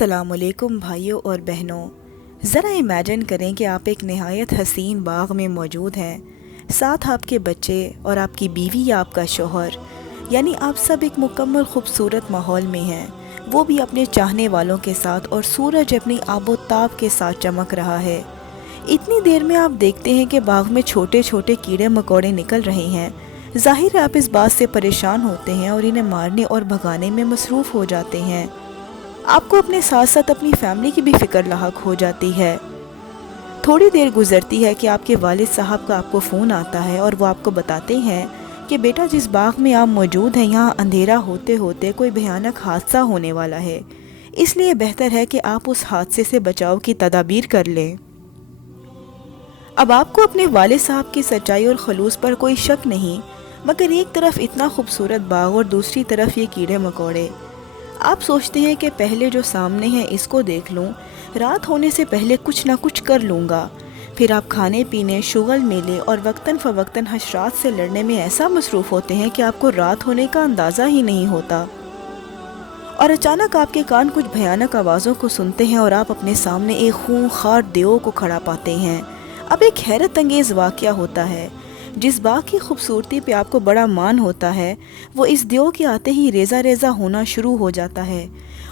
السلام علیکم بھائیوں اور بہنوں، ذرا امیجن کریں کہ آپ ایک نہایت حسین باغ میں موجود ہیں، ساتھ آپ کے بچے اور آپ کی بیوی یا آپ کا شوہر، یعنی آپ سب ایک مکمل خوبصورت ماحول میں ہیں، وہ بھی اپنے چاہنے والوں کے ساتھ، اور سورج اپنی آب و تاب کے ساتھ چمک رہا ہے۔ اتنی دیر میں آپ دیکھتے ہیں کہ باغ میں چھوٹے چھوٹے کیڑے مکوڑے نکل رہے ہیں۔ ظاہر ہے آپ اس بات سے پریشان ہوتے ہیں اور انہیں مارنے اور بھگانے میں مصروف ہو جاتے ہیں۔ آپ کو اپنے ساتھ ساتھ اپنی فیملی کی بھی فکر لاحق ہو جاتی ہے۔ تھوڑی دیر گزرتی ہے کہ آپ کے والد صاحب کا آپ کو فون آتا ہے اور وہ آپ کو بتاتے ہیں کہ بیٹا، جس باغ میں آپ موجود ہیں یہاں اندھیرا ہوتے ہوتے کوئی بھیانک حادثہ ہونے والا ہے، اس لیے بہتر ہے کہ آپ اس حادثے سے بچاؤ کی تدابیر کر لیں۔ اب آپ کو اپنے والد صاحب کی سچائی اور خلوص پر کوئی شک نہیں، مگر ایک طرف اتنا خوبصورت باغ اور دوسری طرف یہ کیڑے مکوڑے۔ آپ سوچتے ہیں کہ پہلے جو سامنے ہے اس کو دیکھ لوں، رات ہونے سے پہلے کچھ نہ کچھ کر لوں گا۔ پھر آپ کھانے پینے، شغل میلے اور وقتاً فوقتاً حشرات سے لڑنے میں ایسا مصروف ہوتے ہیں کہ آپ کو رات ہونے کا اندازہ ہی نہیں ہوتا، اور اچانک آپ کے کان کچھ بھیانک آوازوں کو سنتے ہیں اور آپ اپنے سامنے ایک خونخوار دیو کو کھڑا پاتے ہیں۔ اب ایک حیرت انگیز واقعہ ہوتا ہے۔ جس باغ کی خوبصورتی پہ آپ کو بڑا مان ہوتا ہے، وہ اس دیو کے آتے ہی ریزہ ریزہ ہونا شروع ہو جاتا ہے،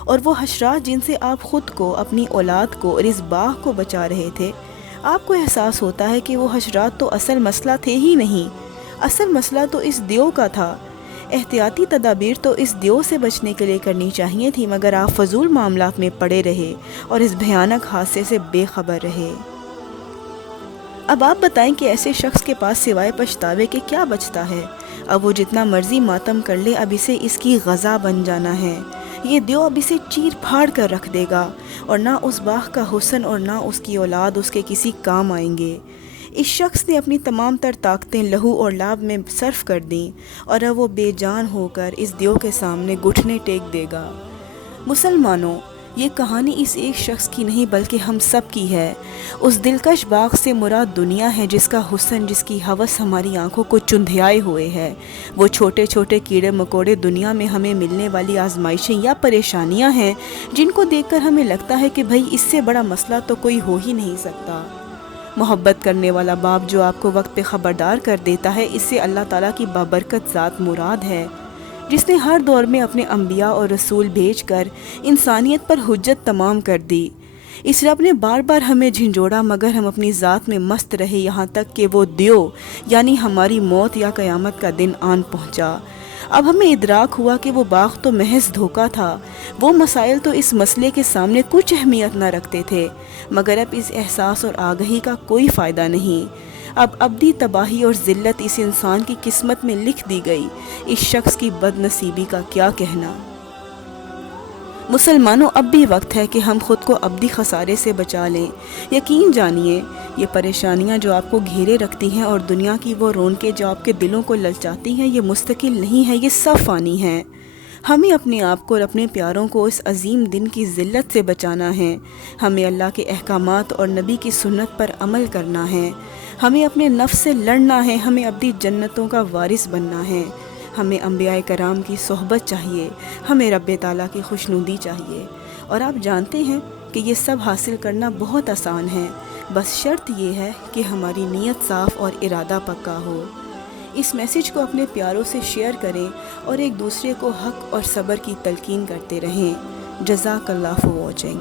اور وہ حشرات جن سے آپ خود کو، اپنی اولاد کو اور اس باغ کو بچا رہے تھے، آپ کو احساس ہوتا ہے کہ وہ حشرات تو اصل مسئلہ تھے ہی نہیں، اصل مسئلہ تو اس دیو کا تھا۔ احتیاطی تدابیر تو اس دیو سے بچنے کے لیے کرنی چاہیے تھی، مگر آپ فضول معاملات میں پڑے رہے اور اس بھیانک حادثے سے بے خبر رہے۔ اب آپ بتائیں کہ ایسے شخص کے پاس سوائے پچھتاوے کے کیا بچتا ہے؟ اب وہ جتنا مرضی ماتم کر لے، اب اسے اس کی غذا بن جانا ہے۔ یہ دیو اب اسے چیر پھاڑ کر رکھ دے گا، اور نہ اس باغ کا حسن اور نہ اس کی اولاد اس کے کسی کام آئیں گے۔ اس شخص نے اپنی تمام تر طاقتیں لہو اور لعاب میں صرف کر دیں، اور اب وہ بے جان ہو کر اس دیو کے سامنے گھٹنے ٹیک دے گا۔ مسلمانوں، یہ کہانی اس ایک شخص کی نہیں بلکہ ہم سب کی ہے۔ اس دلکش باغ سے مراد دنیا ہے، جس کا حسن، جس کی ہوس ہماری آنکھوں کو چندھیائے ہوئے ہے۔ وہ چھوٹے چھوٹے کیڑے مکوڑے دنیا میں ہمیں ملنے والی آزمائشیں یا پریشانیاں ہیں، جن کو دیکھ کر ہمیں لگتا ہے کہ بھئی اس سے بڑا مسئلہ تو کوئی ہو ہی نہیں سکتا۔ محبت کرنے والا باپ جو آپ کو وقت پہ خبردار کر دیتا ہے، اس سے اللہ تعالیٰ کی بابرکت ذات مراد ہے، جس نے ہر دور میں اپنے انبیاء اور رسول بھیج کر انسانیت پر حجت تمام کر دی۔ اس رب نے بار بار ہمیں جھنجھوڑا، مگر ہم اپنی ذات میں مست رہے، یہاں تک کہ وہ دیو یعنی ہماری موت یا قیامت کا دن آن پہنچا۔ اب ہمیں ادراک ہوا کہ وہ باغ تو محض دھوکہ تھا، وہ مسائل تو اس مسئلے کے سامنے کچھ اہمیت نہ رکھتے تھے، مگر اب اس احساس اور آگہی کا کوئی فائدہ نہیں۔ اب ابدی تباہی اور ذلت اس انسان کی قسمت میں لکھ دی گئی، اس شخص کی بد نصیبی کا کیا کہنا۔ مسلمانوں، اب بھی وقت ہے کہ ہم خود کو ابدی خسارے سے بچا لیں۔ یقین جانیے، یہ پریشانیاں جو آپ کو گھیرے رکھتی ہیں اور دنیا کی وہ رونقیں جو آپ کے دلوں کو للچاتی ہیں، یہ مستقل نہیں ہیں، یہ سب فانی ہیں۔ ہمیں اپنے آپ کو اور اپنے پیاروں کو اس عظیم دن کی ذلت سے بچانا ہے۔ ہمیں اللہ کے احکامات اور نبی کی سنت پر عمل کرنا ہے۔ ہمیں اپنے نفس سے لڑنا ہے، ہمیں ابدی جنتوں کا وارث بننا ہے۔ ہمیں انبیاء کرام کی صحبت چاہیے، ہمیں رب تعالیٰ کی خوشنودی چاہیے، اور آپ جانتے ہیں کہ یہ سب حاصل کرنا بہت آسان ہے، بس شرط یہ ہے کہ ہماری نیت صاف اور ارادہ پکا ہو۔ اس میسج کو اپنے پیاروں سے شیئر کریں اور ایک دوسرے کو حق اور صبر کی تلقین کرتے رہیں۔ جزاک اللہ فار واچنگ۔